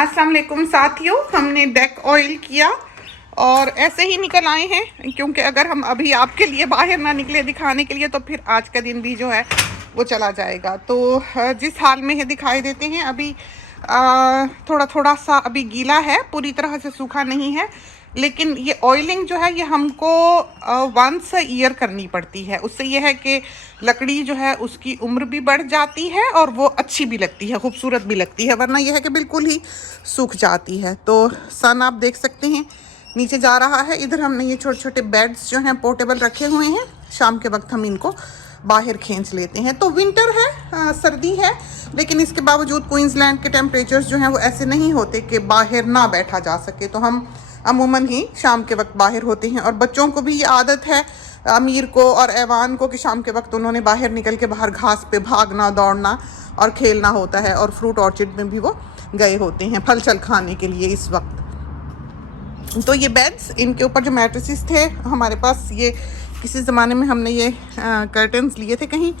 अस्सलाम वालेकुम साथियों, हमने डेक ऑयल किया और ऐसे ही निकल आए हैं क्योंकि अगर हम अभी आपके लिए बाहर ना निकले दिखाने के लिए तो फिर आज का दिन भी जो है वो चला जाएगा। तो जिस हाल में है दिखाई देते हैं अभी थोड़ा थोड़ा सा अभी गीला है, पूरी तरह से सूखा नहीं है, लेकिन ये ऑयलिंग जो है ये हमको वंस अ ईयर करनी पड़ती है। उससे ये है कि लकड़ी जो है उसकी उम्र भी बढ़ जाती है और वो अच्छी भी लगती है, खूबसूरत भी लगती है, वरना यह है कि बिल्कुल ही सूख जाती है। तो सन आप देख सकते हैं नीचे जा रहा है। इधर हमने ये छोटे छोटे बेड्स जो हैं पोर्टेबल रखे हुए हैं, शाम के वक्त हम इनको बाहर खींच लेते हैं। तो विंटर है, सर्दी है, लेकिन इसके बावजूद क्वींसलैंड के टेम्परेचर्स जो हैं वो ऐसे नहीं होते कि बाहर ना बैठा जा सके। तो हम अमूमन ही शाम के वक्त बाहर होते हैं और बच्चों को भी ये आदत है, अमीर को और ऐवान को, कि शाम के वक्त उन्होंने बाहर निकल के बाहर घास पे भागना दौड़ना और खेलना होता है। और फ्रूट ऑर्चिड में भी वो गए होते हैं फल छल खाने के लिए इस वक्त। तो ये बेड्स, इनके ऊपर जो मैट्रेसेस थे हमारे पास, ये किसी ज़माने में हमने ये कर्टन्स लिए थे कहीं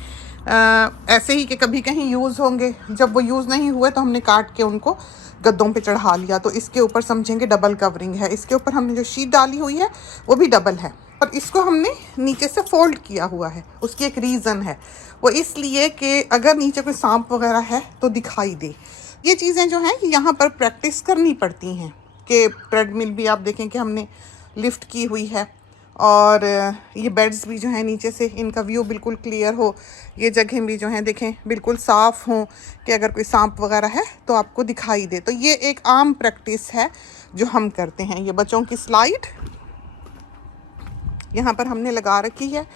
ऐसे ही कि कभी कहीं यूज़ होंगे। जब वो यूज़ नहीं हुए तो हमने काट के उनको गद्दों पे चढ़ा लिया। तो इसके ऊपर समझेंगे डबल कवरिंग है। इसके ऊपर हमने जो शीट डाली हुई है वो भी डबल है, पर इसको हमने नीचे से फोल्ड किया हुआ है। उसकी एक रीज़न है, वो इसलिए कि अगर नीचे कोई सांप वगैरह है तो दिखाई दे। ये चीज़ें जो हैं यहाँ पर प्रैक्टिस करनी पड़ती हैं कि ट्रेडमिल भी आप देखें कि हमने लिफ्ट की हुई है, और ये बेड्स भी जो हैं नीचे से इनका व्यू बिल्कुल क्लियर हो, ये जगह भी जो हैं देखें बिल्कुल साफ़ हों कि अगर कोई सांप वगैरह है तो आपको दिखाई दे। तो ये एक आम प्रैक्टिस है जो हम करते हैं। ये बच्चों की स्लाइड यहाँ पर हमने लगा रखी है,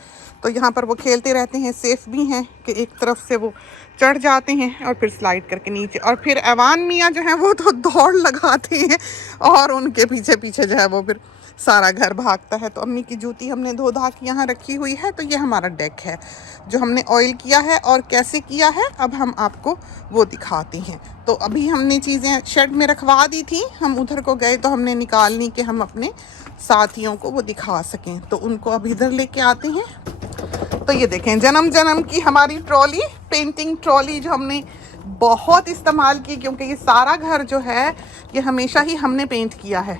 तो यहाँ पर वो खेलते रहते हैं, सेफ़ भी हैं कि एक तरफ से वो चढ़ जाते हैं और फिर स्लाइड करके नीचे, और फिर ऐवान मियाँ जो हैं वो तो दौड़ लगाते हैं और उनके पीछे पीछे जो है वो फिर सारा घर भागता है। तो अम्मी की जूती हमने धो धा के यहाँ रखी हुई है। तो ये हमारा डेक है जो हमने ऑयल किया है, और कैसे किया है अब हम आपको वो दिखाते हैं। तो अभी हमने चीज़ें शेड में रखवा दी थी, हम उधर को गए तो हमने निकालनी कि हम अपने साथियों को वो दिखा सकें। तो उनको अब इधर लेके आते हैं। तो ये देखें जन्म जन्म की हमारी ट्रॉली, पेंटिंग ट्रॉली, जो हमने बहुत इस्तेमाल की क्योंकि ये सारा घर जो है ये हमेशा ही हमने पेंट किया है,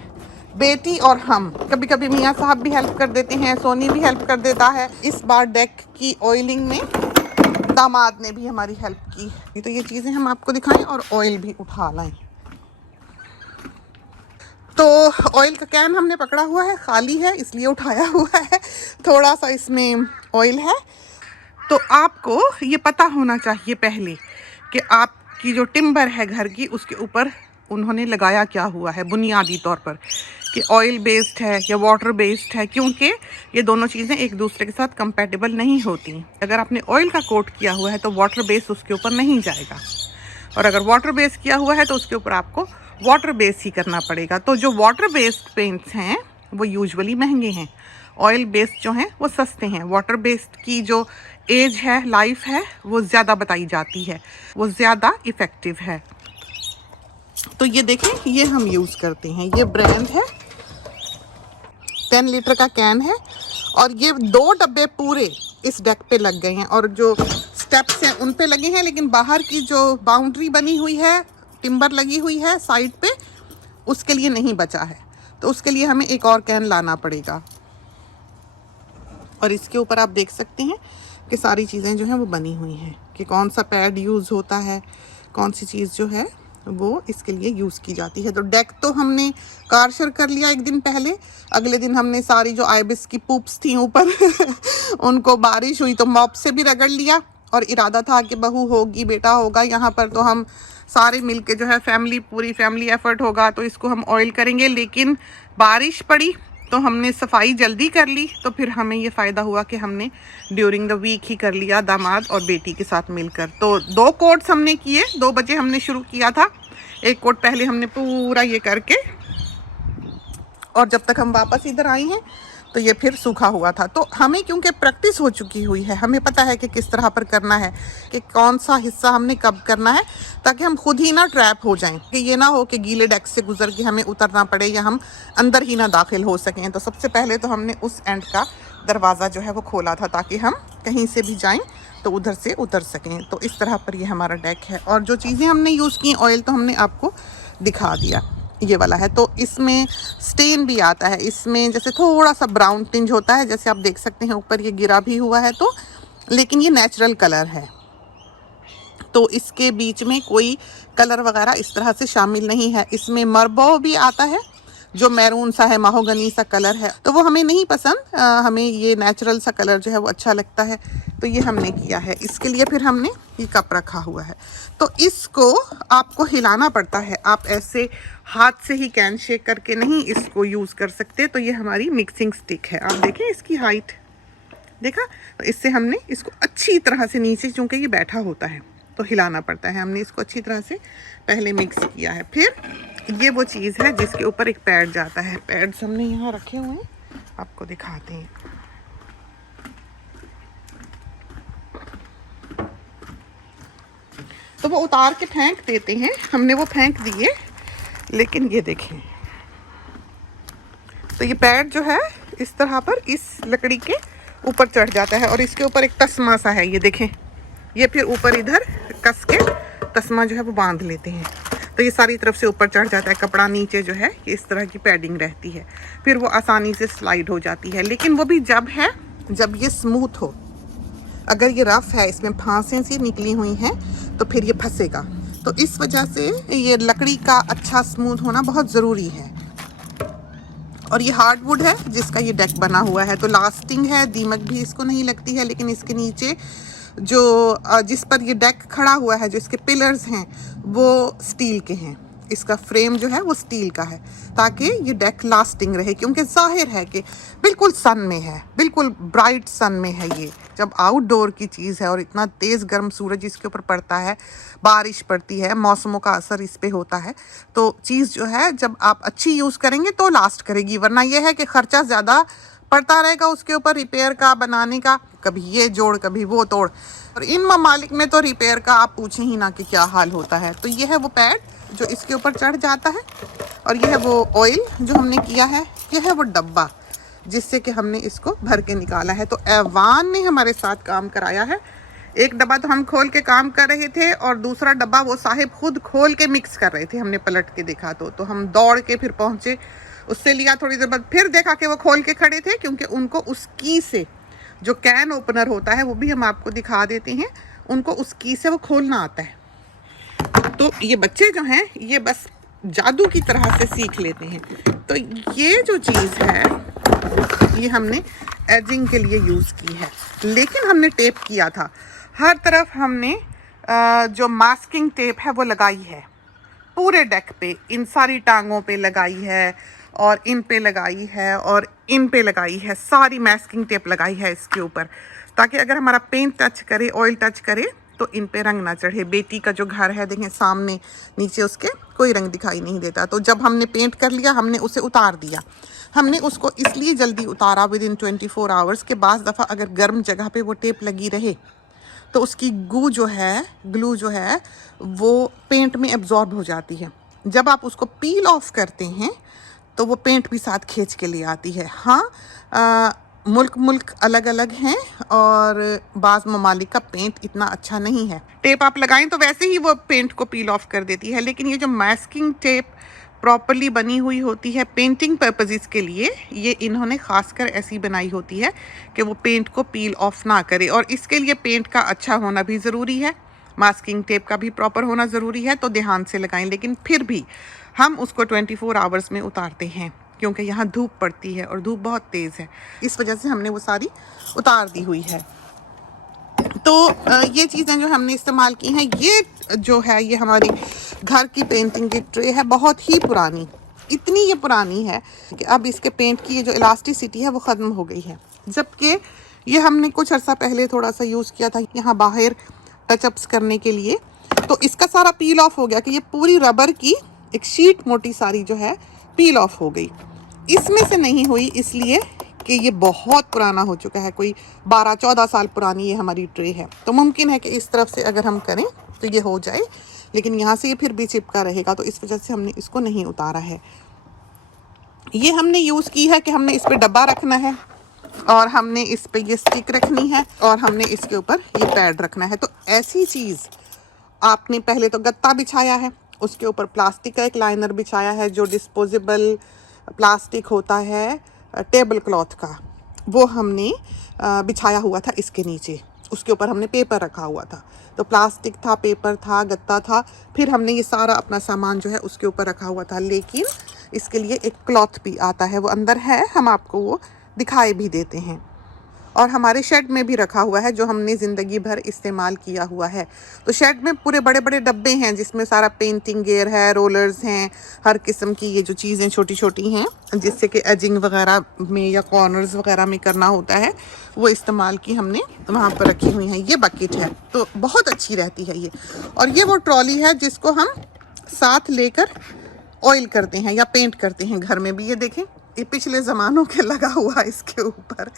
बेटी और हम। कभी कभी मियाँ साहब भी हेल्प कर देते हैं, सोनी भी हेल्प कर देता है। इस बार डेक की ऑयलिंग में दामाद ने भी हमारी हेल्प की। तो ये चीज़ें हम आपको दिखाएं और ऑयल भी उठा लाएं। तो ऑयल का कैन हमने पकड़ा हुआ है, खाली है इसलिए उठाया हुआ है, थोड़ा सा इसमें ऑयल है। तो आपको ये पता होना चाहिए पहले कि आपकी जो टिम्बर है घर की, उसके ऊपर उन्होंने लगाया क्या हुआ है बुनियादी तौर पर, कि ऑयल बेस्ड है या वाटर बेस्ड है, क्योंकि ये दोनों चीज़ें एक दूसरे के साथ कंपैटिबल नहीं होती। अगर आपने ऑयल का कोट किया हुआ है तो वाटर बेस उसके ऊपर नहीं जाएगा, और अगर वाटर बेस किया हुआ है तो उसके ऊपर आपको वाटर बेस ही करना पड़ेगा। तो जो वाटर बेस्ड पेंट्स हैं वो यूजुअली महंगे हैं, ऑयल बेस्ड जो हैं वो सस्ते हैं। वाटर बेस्ड की जो एज है, लाइफ है, वो ज़्यादा बताई जाती है, वो ज़्यादा इफ़ेक्टिव है। तो ये देखें, ये हम यूज़ करते हैं, ये ब्रांड है, 10 लीटर का कैन है, और ये 2 डब्बे पूरे इस डेक पे लग गए हैं। और जो स्टेप्स हैं उन पे लगे हैं, लेकिन बाहर की जो बाउंड्री बनी हुई है, टिम्बर लगी हुई है साइड पे, उसके लिए नहीं बचा है। तो उसके लिए हमें एक और कैन लाना पड़ेगा। और इसके ऊपर आप देख सकते हैं कि सारी चीज़ें जो हैं वो बनी हुई हैं कि कौन सा पैड यूज़ होता है, कौन सी चीज़ जो है वो इसके लिए यूज़ की जाती है। तो डेक तो हमने कारशर कर लिया एक दिन पहले, अगले दिन हमने सारी जो आइबिस की पूप्स थी ऊपर उनको बारिश हुई तो मॉप से भी रगड़ लिया, और इरादा था कि बहू होगी बेटा होगा यहाँ पर तो हम सारे मिलके जो है फैमिली, पूरी फैमिली एफर्ट होगा तो इसको हम ऑयल करेंगे। लेकिन बारिश पड़ी तो हमने सफाई जल्दी कर ली, तो फिर हमें ये फ़ायदा हुआ कि हमने ड्यूरिंग द वीक ही कर लिया, दामाद और बेटी के साथ मिलकर। तो 2 कोट्स हमने किए, 2 बजे हमने शुरू किया था। एक कोट पहले हमने पूरा ये करके, और जब तक हम वापस इधर आए हैं तो ये फिर सूखा हुआ था। तो हमें क्योंकि प्रैक्टिस हो चुकी हुई है, हमें पता है कि किस तरह पर करना है, कि कौन सा हिस्सा हमने कब करना है, ताकि हम खुद ही ना ट्रैप हो जाएं, कि ये ना हो कि गीले डेक से गुजर के हमें उतरना पड़े या हम अंदर ही ना दाखिल हो सकें। तो सबसे पहले तो हमने उस एंड का दरवाज़ा जो है वो खोला था, ताकि हम कहीं से भी जाएँ तो उधर से उतर सकें। तो इस तरह पर ये हमारा डेक है। और जो चीज़ें हमने यूज़ की, ऑयल तो हमने आपको दिखा दिया। ये वाला है तो इसमें स्टेन भी आता है, इसमें जैसे थोड़ा सा ब्राउन टिंज होता है, जैसे आप देख सकते हैं ऊपर ये गिरा भी हुआ है तो, लेकिन ये नेचुरल कलर है तो इसके बीच में कोई कलर वगैरह इस तरह से शामिल नहीं है। इसमें मरबो भी आता है जो मैरून सा है, माहोगनी सा कलर है, तो वो हमें नहीं पसंद, हमें ये नेचुरल सा कलर जो है वो अच्छा लगता है, तो ये हमने किया है। इसके लिए फिर हमने ये कप रखा हुआ है, तो इसको आपको हिलाना पड़ता है, आप ऐसे हाथ से ही कैन शेक करके नहीं इसको यूज़ कर सकते। तो ये हमारी मिक्सिंग स्टिक है, आप देखें इसकी हाइट, देखा, तो इससे हमने इसको अच्छी तरह से नीचे, चूँकि ये बैठा होता है तो हिलाना पड़ता है, हमने इसको अच्छी तरह से पहले मिक्स किया है। फिर ये वो चीज़ है जिसके ऊपर एक पैड जाता है, पैड्स हमने यहाँ रखे हुए हैं, आपको दिखाते हैं। तो वो उतार के फेंक देते हैं, हमने वो फेंक दिए, लेकिन ये देखें, तो ये पैड जो है इस तरह पर इस लकड़ी के ऊपर चढ़ जाता है और इसके ऊपर एक तस्मा सा है, ये देखें, ये फिर ऊपर इधर कस के तस्मा जो है वो बांध लेते हैं, तो ये सारी तरफ से ऊपर चढ़ जाता है कपड़ा, नीचे जो है ये इस तरह की पैडिंग रहती है, फिर वो आसानी से स्लाइड हो जाती है। लेकिन वो भी जब है जब ये स्मूथ हो, अगर ये रफ़ है, इसमें फांसें सी निकली हुई हैं तो फिर ये फंसेगा, तो इस वजह से ये लकड़ी का अच्छा स्मूथ होना बहुत ज़रूरी है। और ये हार्डवुड है जिसका ये डेक बना हुआ है, तो लास्टिंग है, दीमक भी इसको नहीं लगती है। लेकिन इसके नीचे जो जिस पर ये डेक खड़ा हुआ है, जो इसके पिलर्स हैं वो स्टील के हैं, इसका फ्रेम जो है वो स्टील का है, ताकि ये डेक लास्टिंग रहे, क्योंकि जाहिर है कि बिल्कुल सन में है, बिल्कुल ब्राइट सन में है, ये जब आउटडोर की चीज़ है और इतना तेज़ गर्म सूरज इसके ऊपर पड़ता है, बारिश पड़ती है, मौसमों का असर इस पे होता है, तो चीज़ जो है जब आप अच्छी यूज़ करेंगे तो लास्ट करेगी, वरना यह है कि ख़र्चा ज़्यादा पड़ता रहेगा उसके ऊपर रिपेयर का, बनाने का, कभी ये जोड़ कभी वो तोड़, और इन ममालिक में तो रिपेयर का आप पूछें ही ना कि क्या हाल होता है। तो ये है वो पैड जो इसके ऊपर चढ़ जाता है, और यह है वो ऑयल जो हमने किया है, यह है वो डब्बा जिससे कि हमने इसको भर के निकाला है। तो ऐवान ने हमारे साथ काम कराया है, एक डब्बा तो हम खोल के काम कर रहे थे और दूसरा डब्बा वो साहिब खुद खोल के मिक्स कर रहे थे, हमने पलट के देखा तो हम दौड़ के फिर पहुँचे, उससे लिया, थोड़ी देर बाद फिर देखा कि वो खोल के खड़े थे, क्योंकि उनको उस की से, जो कैन ओपनर होता है वो भी हम आपको दिखा देते हैं, उनको उस की से वो खोलना आता है। तो ये बच्चे जो हैं ये बस जादू की तरह से सीख लेते हैं। तो ये जो चीज़ है ये हमने एजिंग के लिए यूज़ की है, लेकिन हमने टेप किया था हर तरफ, हमने जो मास्किंग टेप है वो लगाई है पूरे डेक पे, इन सारी टांगों पे लगाई है और इन पे लगाई है और इन पे लगाई है, सारी मास्किंग टेप लगाई है इसके ऊपर, ताकि अगर हमारा पेंट टच करे, ऑयल टच करे तो इन पे रंग ना चढ़े। बेटी का जो घर है देखें सामने, नीचे उसके कोई रंग दिखाई नहीं देता, तो जब हमने पेंट कर लिया हमने उसे उतार दिया। हमने उसको इसलिए जल्दी उतारा, विदिन 24 आवर्स के, बाद दफ़ा अगर गर्म जगह पे वो टेप लगी रहे तो उसकी ग्लू जो है वो पेंट में एब्जॉर्ब हो जाती है, जब आप उसको पील ऑफ करते हैं तो वो पेंट भी साथ खींच के ले आती है। हाँ, मुल्क अलग अलग हैं और बाज़ ममालिक का पेंट इतना अच्छा नहीं है, टेप आप लगाएं तो वैसे ही वो पेंट को पील ऑफ कर देती है, लेकिन ये जो मास्किंग टेप प्रॉपर्ली बनी हुई होती है पेंटिंग पर्पसेस के लिए, ये इन्होंने खासकर ऐसी बनाई होती है कि वो पेंट को पील ऑफ ना करे, और इसके लिए पेंट का अच्छा होना भी ज़रूरी है, मास्किंग टेप का भी प्रॉपर होना ज़रूरी है, तो ध्यान से लगाएं। लेकिन फिर भी हम उसको 24 आवर्स में उतारते हैं, क्योंकि यहाँ धूप पड़ती है और धूप बहुत तेज़ है, इस वजह से हमने वो सारी उतार दी हुई है। तो ये चीज़ें जो हमने इस्तेमाल की हैं, ये जो है ये हमारी घर की पेंटिंग की ट्रे है, बहुत ही पुरानी, इतनी ये पुरानी है कि अब इसके पेंट की ये जो इलास्टिसिटी है वो ख़त्म हो गई है, जबकि ये हमने कुछ अर्सा पहले थोड़ा सा यूज़ किया था यहाँ बाहर टचअप्स करने के लिए, तो इसका सारा पील ऑफ हो गया कि ये पूरी रबर की एक शीट मोटी सारी जो है पील ऑफ हो गई। इसमें से नहीं हुई इसलिए कि ये बहुत पुराना हो चुका है, कोई 12-14 साल पुरानी ये हमारी ट्रे है, तो मुमकिन है कि इस तरफ से अगर हम करें तो ये हो जाए, लेकिन यहाँ से ये फिर भी चिपका रहेगा, तो इस वजह से हमने इसको नहीं उतारा है। ये हमने यूज़ की है कि हमने इस पर डब्बा रखना है और हमने इस पर ये स्टिक रखनी है और हमने इसके ऊपर ये पैड रखना है। तो ऐसी चीज़ आपने पहले तो गत्ता बिछाया है, उसके ऊपर प्लास्टिक का एक लाइनर बिछाया है, जो डिस्पोजेबल प्लास्टिक होता है टेबल क्लॉथ का, वो हमने बिछाया हुआ था इसके नीचे। उसके ऊपर हमने पेपर रखा हुआ था, तो प्लास्टिक था, पेपर था, गत्ता था, फिर हमने ये सारा अपना सामान जो है उसके ऊपर रखा हुआ था। लेकिन इसके लिए एक क्लॉथ भी आता है, वो अंदर है, हम आपको वो दिखाए भी देते हैं। और हमारे शेड में भी रखा हुआ है, जो हमने ज़िंदगी भर इस्तेमाल किया हुआ है। तो शेड में पूरे बड़े बड़े डब्बे हैं, जिसमें सारा पेंटिंग गेयर है, रोलर्स हैं, हर किस्म की ये जो चीज़ें छोटी छोटी हैं, जिससे कि एजिंग वगैरह में या कॉर्नर्स वगैरह में करना होता है, वो इस्तेमाल की हमने वहाँ पर रखी हुई हैं। ये बकेट है, तो बहुत अच्छी रहती है ये। और ये वो ट्रॉली है जिसको हम साथ लेकर ऑयल करते हैं या पेंट करते हैं घर में भी। ये देखें, ये पिछले ज़मानों के लगा हुआ है इसके ऊपर।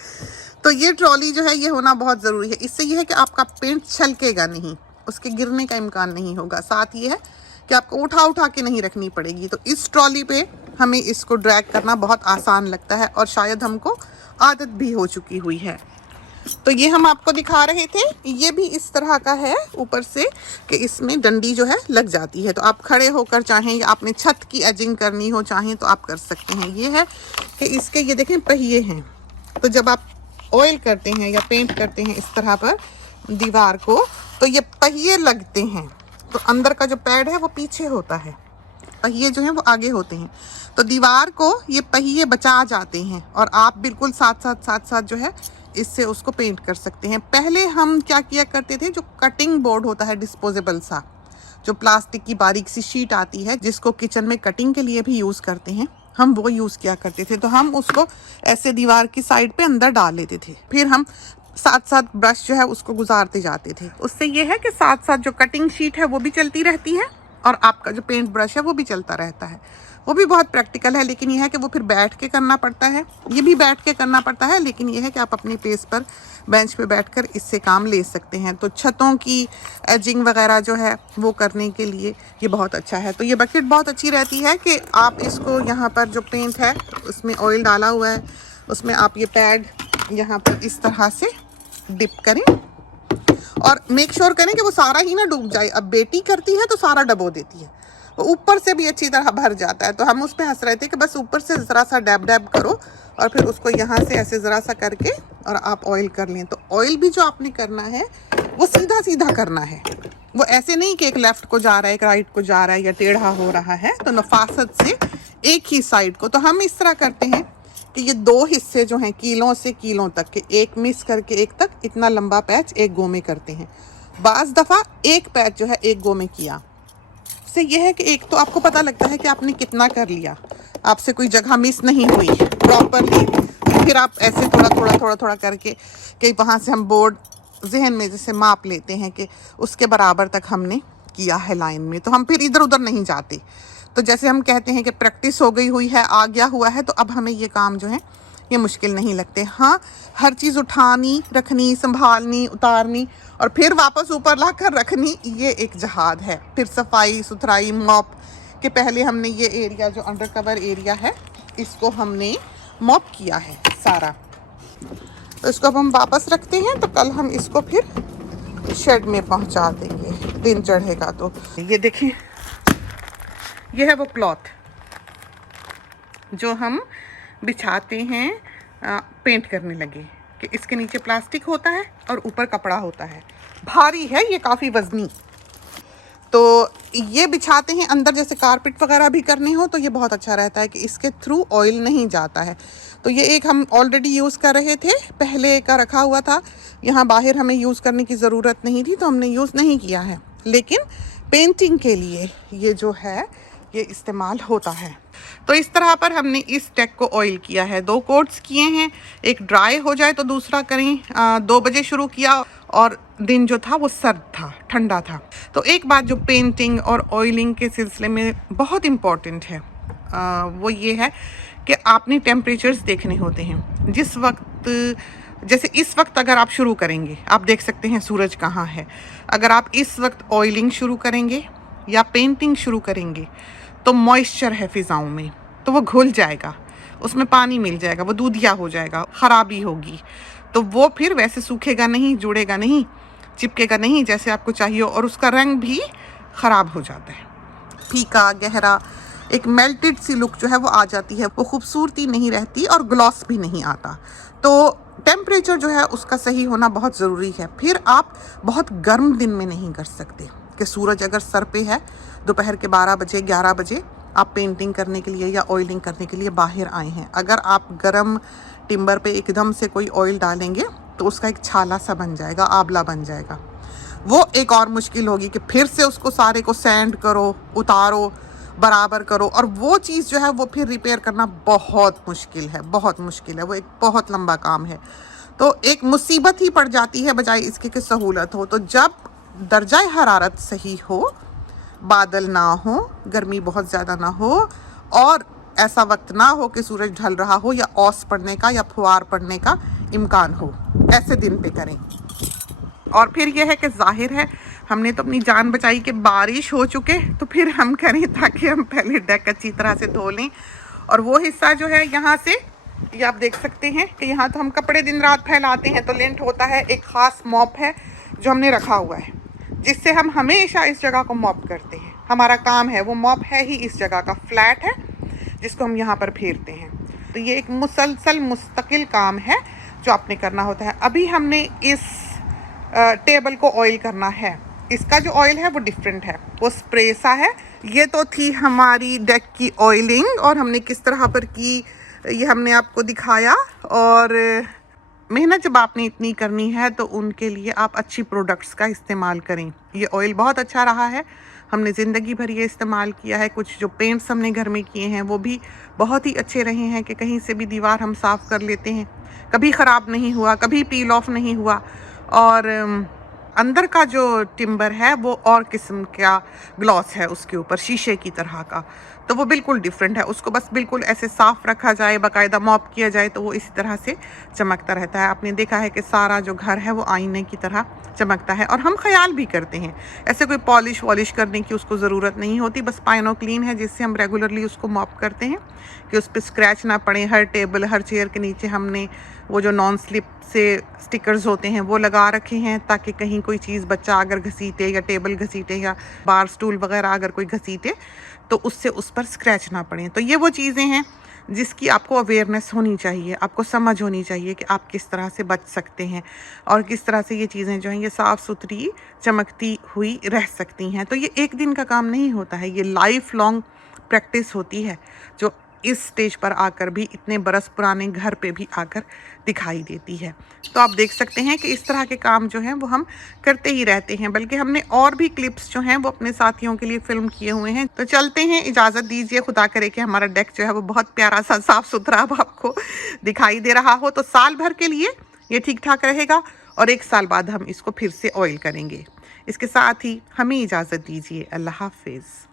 तो ये ट्रॉली जो है ये होना बहुत ज़रूरी है। इससे ये है कि आपका पेंट छलकेगा नहीं, उसके गिरने का इम्कान नहीं होगा। साथ ये है कि आपको उठा उठा के नहीं रखनी पड़ेगी। तो इस ट्रॉली पे हमें इसको ड्रैग करना बहुत आसान लगता है, और शायद हमको आदत भी हो चुकी हुई है। तो ये हम आपको दिखा रहे थे, ये भी इस तरह का है ऊपर से कि इसमें डंडी जो है लग जाती है। तो आप खड़े होकर चाहें या आपने छत की एजिंग करनी हो चाहें तो आप कर सकते हैं। ये है कि इसके ये देखें पहिए हैं, तो जब आप ऑयल करते हैं या पेंट करते हैं इस तरह पर दीवार को, तो ये पहिए लगते हैं। तो अंदर का जो पैड है वो पीछे होता है, पहिए जो हैं वो आगे होते हैं। तो दीवार को ये पहिए बचा जाते हैं, और आप बिल्कुल साथ साथ जो है इससे उसको पेंट कर सकते हैं। पहले हम क्या किया करते थे, जो कटिंग बोर्ड होता है डिस्पोजेबल सा, जो प्लास्टिक की बारीक सी शीट आती है जिसको किचन में कटिंग के लिए भी यूज़ करते हैं, हम वो यूज़ किया करते थे। तो हम उसको ऐसे दीवार की साइड पे अंदर डाल लेते थे, फिर हम साथ साथ ब्रश जो है उसको गुजारते जाते थे। उससे ये है कि साथ साथ जो कटिंग शीट है वो भी चलती रहती है, और आपका जो पेंट ब्रश है वो भी चलता रहता है। वो भी बहुत प्रैक्टिकल है, लेकिन यह है कि वो फिर बैठ के करना पड़ता है। ये भी बैठ के करना पड़ता है, लेकिन यह है कि आप अपनी प्लेस पर बेंच पे बैठकर इससे काम ले सकते हैं। तो छतों की एजिंग वगैरह जो है वो करने के लिए ये बहुत अच्छा है। तो ये बकेट बहुत अच्छी रहती है कि आप इसको यहाँ पर जो पेंट है उसमें ऑयल डाला हुआ है, उसमें आप ये पैड यहाँ पर इस तरह से डिप करें, और मेक श्योर करें कि वो सारा ही ना डूब जाए। अब बेटी करती है तो सारा डबो देती है, वो ऊपर से भी अच्छी तरह भर जाता है। तो हम उस पर हंस रहे थे कि बस ऊपर से ज़रा सा डैब डैब करो, और फिर उसको यहाँ से ऐसे ज़रा सा करके और आप ऑयल कर लें। तो ऑयल भी जो आपने करना है वो सीधा सीधा करना है, वो ऐसे नहीं कि एक लेफ़्ट को जा रहा है, एक राइट को जा रहा है, या टेढ़ा हो रहा है। तो नफासत से एक ही साइड को। तो हम इस तरह करते हैं कि ये दो हिस्से जो हैं कीलों से कीलों तक के, एक मिस करके एक तक, इतना लंबा पैच एक गो में करते हैं। बाज़ दफ़ा एक पैच जो है एक गो में किया, से ये है कि एक तो आपको पता लगता है कि आपने कितना कर लिया, आपसे कोई जगह मिस नहीं हुई प्रॉपरली। फिर आप ऐसे थोड़ा करके कि वहाँ से हम बोर्ड जहन में जैसे माप लेते हैं कि उसके बराबर तक हमने किया है लाइन में, तो हम फिर इधर उधर नहीं जाते। तो जैसे हम कहते हैं कि प्रैक्टिस हो गई हुई है, आ गया हुआ है, तो अब हमें ये काम जो है ये मुश्किल नहीं लगते। हाँ, हर चीज़ उठानी, रखनी, संभालनी, उतारनी और फिर वापस ऊपर ला कर रखनी, ये एक जहाद है। फिर सफाई सुथराई, मॉप के पहले हमने ये एरिया जो अंडर कवर एरिया है इसको हमने मॉप किया है सारा। तो इसको अब हम वापस रखते हैं, तो कल हम इसको फिर शेड में पहुंचा देंगे, दिन चढ़ेगा तो। ये देखें, ये है वो क्लॉथ जो हम बिछाते हैं पेंट करने लगे, कि इसके नीचे प्लास्टिक होता है और ऊपर कपड़ा होता है। भारी है ये, काफ़ी वज़नी। तो ये बिछाते हैं अंदर, जैसे कारपेट वगैरह भी करने हो तो ये बहुत अच्छा रहता है कि इसके थ्रू ऑयल नहीं जाता है। तो ये एक हम ऑलरेडी यूज़ कर रहे थे, पहले का रखा हुआ था, यहाँ बाहर हमें यूज़ करने की ज़रूरत नहीं थी तो हमने यूज़ नहीं किया है, लेकिन पेंटिंग के लिए ये जो है ये इस्तेमाल होता है। तो इस तरह पर हमने इस डेक को ऑयल किया है, 2 कोट्स किए हैं, एक ड्राई हो जाए तो दूसरा करें। 2 बजे शुरू किया और दिन जो था वो सर्द था, ठंडा था। तो एक बात जो पेंटिंग और ऑयलिंग के सिलसिले में बहुत इम्पॉर्टेंट है वो ये है कि आपने टेम्परेचर्स देखने होते हैं। जिस वक्त, जैसे इस वक्त अगर आप शुरू करेंगे, आप देख सकते हैं सूरज कहाँ है। अगर आप इस वक्त ऑयलिंग शुरू करेंगे या पेंटिंग शुरू करेंगे तो मॉइस्चर है फ़िज़ाओं में, तो वो घुल जाएगा, उसमें पानी मिल जाएगा, वो दूधिया हो जाएगा, ख़राबी होगी। तो वो फिर वैसे सूखेगा नहीं, जुड़ेगा नहीं, चिपकेगा नहीं जैसे आपको चाहिए, और उसका रंग भी ख़राब हो जाता है। फीका गहरा एक मेल्टेड सी लुक जो है वो आ जाती है, वो खूबसूरती नहीं रहती और ग्लॉस भी नहीं आता। तो टेम्परेचर जो है उसका सही होना बहुत ज़रूरी है। फिर आप बहुत गर्म दिन में नहीं कर सकते कि सूरज अगर सर पे है, दोपहर के 12 बजे 11 बजे आप पेंटिंग करने के लिए या ऑयलिंग करने के लिए बाहर आए हैं, अगर आप गर्म टिम्बर पे एकदम से कोई ऑयल डालेंगे तो उसका एक छाला सा बन जाएगा, आंवला बन जाएगा। वो एक और मुश्किल होगी कि फिर से उसको सारे को सैंड करो, उतारो, बराबर करो, और वो चीज़ जो है वो फिर रिपेयर करना बहुत मुश्किल है, बहुत मुश्किल है। वो एक बहुत लंबा काम है। तो एक मुसीबत ही पड़ जाती है बजाय इसके कि सहूलत हो। तो जब दर्जाए हरारत सही हो, बादल ना हो, गर्मी बहुत ज़्यादा ना हो, और ऐसा वक्त ना हो कि सूरज ढल रहा हो या ओस पड़ने का या फुहार पड़ने का इम्कान हो, ऐसे दिन पे करें। और फिर यह है कि जाहिर है हमने तो अपनी जान बचाई कि बारिश हो चुके, तो फिर हम करें ताकि हम पहले डेक अच्छी तरह से धो लें। और वो हिस्सा जो है यहाँ से ये आप देख सकते हैं कि यहाँ तो हम कपड़े दिन रात फैलाते हैं, तो लेंट होता है, एक ख़ास मॉप है जो हमने रखा हुआ है जिससे हम हमेशा इस जगह को मॉप करते हैं। हमारा काम है, वो मॉप है ही इस जगह का, फ्लैट है जिसको हम यहाँ पर फेरते हैं। तो ये एक मुसलसल मुस्तकिल काम है जो आपने करना होता है। अभी हमने इस टेबल को ऑयल करना है। इसका जो ऑयल है वो डिफरेंट है, वो स्प्रे सा है। ये तो थी हमारी डेक की ऑयलिंग और हमने किस तरह पर की ये हमने आपको दिखाया। और मेहनत जब आपने इतनी करनी है तो उनके लिए आप अच्छी प्रोडक्ट्स का इस्तेमाल करें। ये ऑयल बहुत अच्छा रहा है, हमने ज़िंदगी भर ये इस्तेमाल किया है। कुछ जो पेंट्स हमने घर में किए हैं वो भी बहुत ही अच्छे रहे हैं कि कहीं से भी दीवार हम साफ़ कर लेते हैं, कभी ख़राब नहीं हुआ, कभी पील ऑफ नहीं हुआ। और अंदर का जो टिम्बर है वो और किस्म का ग्लॉस है उसके ऊपर, शीशे की तरह का, तो वो बिल्कुल डिफरेंट है। उसको बस बिल्कुल ऐसे साफ़ रखा जाए, बाकायदा मॉप किया जाए तो वो इसी तरह से चमकता रहता है। आपने देखा है कि सारा जो घर है वो आईने की तरह चमकता है। और हम ख्याल भी करते हैं, ऐसे कोई पॉलिश वॉलिश करने की उसको ज़रूरत नहीं होती, बस पाइनो क्लीन है जिससे हम रेगुलरली उसको मॉप करते हैं कि उस पर स्क्रैच ना पड़े। हर टेबल हर चेयर के नीचे हमने वो जो नॉन स्लिप से स्टिकर्स होते हैं वो लगा रखे हैं ताकि कहीं कोई चीज़ बच्चा अगर घसीटे या टेबल घसीटे या बार स्टूल वगैरह अगर कोई घसीटे तो उससे उस पर स्क्रैच ना पड़े। तो ये वो चीज़ें हैं जिसकी आपको अवेयरनेस होनी चाहिए, आपको समझ होनी चाहिए कि आप किस तरह से बच सकते हैं और किस तरह से ये चीज़ें जो हैं ये साफ़ सुथरी चमकती हुई रह सकती हैं। तो ये एक दिन का काम नहीं होता है, ये लाइफ लॉन्ग प्रैक्टिस होती है जो इस स्टेज पर आकर भी, इतने बरस पुराने घर पे भी आकर दिखाई देती है। तो आप देख सकते हैं कि इस तरह के काम जो हैं वो हम करते ही रहते हैं, बल्कि हमने और भी क्लिप्स जो हैं वो अपने साथियों के लिए फिल्म किए हुए हैं। तो चलते हैं, इजाज़त दीजिए। खुदा करे कि हमारा डेक जो है वो बहुत प्यारा सा साफ़ सुथरा अब आपको दिखाई दे रहा हो। तो साल भर के लिए ये ठीक ठाक रहेगा और 1 साल बाद हम इसको फिर से ऑयल करेंगे। इसके साथ ही हमें इजाज़त दीजिए। अल्लाह हाफिज़।